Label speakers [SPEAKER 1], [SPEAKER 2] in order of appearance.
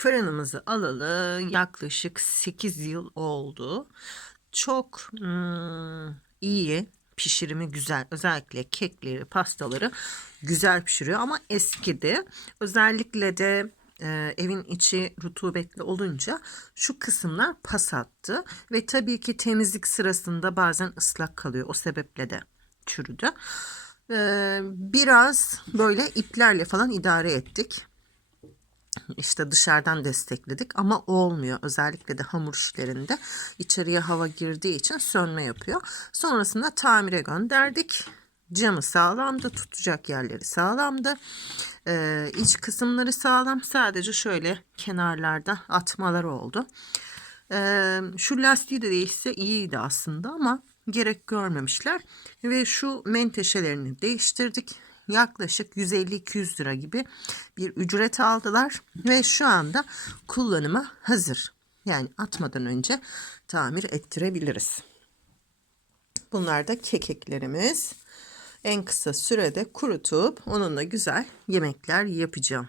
[SPEAKER 1] Fırınımızı alalı yaklaşık 8 yıl oldu. Çok hmm, iyi pişirimi güzel. Özellikle kekleri, pastaları güzel pişiriyor ama eskidi. Özellikle de e, evin içi rutubetli olunca şu kısımlar pas attı ve tabii ki temizlik sırasında bazen ıslak kalıyor. O sebeple de çürüdü. E, biraz böyle iplerle falan idare ettik işte dışarıdan destekledik ama olmuyor. Özellikle de hamur işlerinde içeriye hava girdiği için sönme yapıyor. Sonrasında tamire gönderdik. Camı sağlamdı, tutacak yerleri sağlamdı. Ee, iç kısımları sağlam. Sadece şöyle kenarlarda atmalar oldu. Ee, şu lastiği de değişse iyiydi aslında ama gerek görmemişler. Ve şu menteşelerini değiştirdik yaklaşık 150-200 lira gibi bir ücret aldılar ve şu anda kullanıma hazır. Yani atmadan önce tamir ettirebiliriz. Bunlar da kekeklerimiz. En kısa sürede kurutup onunla güzel yemekler yapacağım.